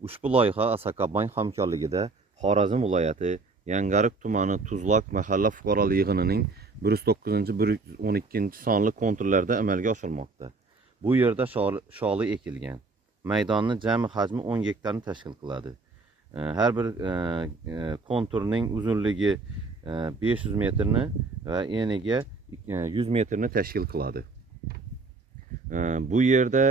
Ushbu loyiha Asakabank hamkorligida Xorazm viloyati Yangarik tumani Tuzloq mahalla fuqarolar yig'inining 109-112 sonli konturlarda amalga oshirilmoqda. Bu yerda sholi ekilgan. Maydonning jami hajmi 10 gektarni tashkil qiladi. Har bir konturning uzunligi 500 metrni va eniga 100 metrni tashkil qiladi. Bu yerda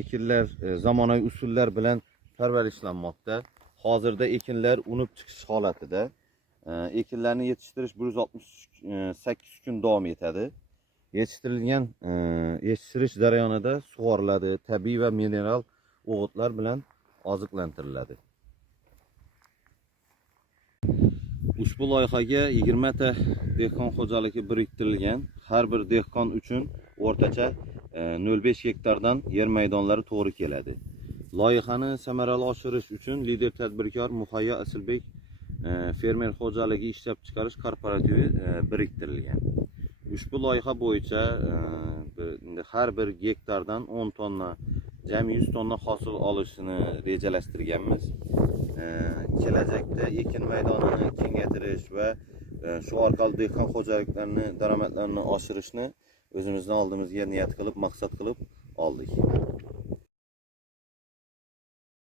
ekinlar zamonaviy usullar bilan parvarishlanmoqda. Hozirda ekinlar unib chiqish holatida. Ekinlarni yetishtirish 168 kun davom etadi. Yetishtirish jarayonida sug'oriladi, tabiiy va mineral o'g'itlar bilan oziqlantiriladi. Ushbu loyihaga 20 ta dehqon xo'jaligi biriktirilgan. Har bir dehqon uchun o'rtacha 0,5 gektardan yer maydonlari to'g'ri keladi. Loyihani samarali oshirish uchun lider tadbirkor Muhayyo Asilbek fermer xo'jaligi ishlab chiqarish korporativi biriktirilgan. Ushbu loyiha bo'yicha har bir gektardan 10 tonna, jami 100 tonna hosil olishni rejalashtirganmiz. Kelajakda ekin maydonini kengaytirish va shu orqali dehqon xo'jaliklarini daromadlarini oshirishni o'zimizning oldimizga niyat qilib, maqsad qilib oldik.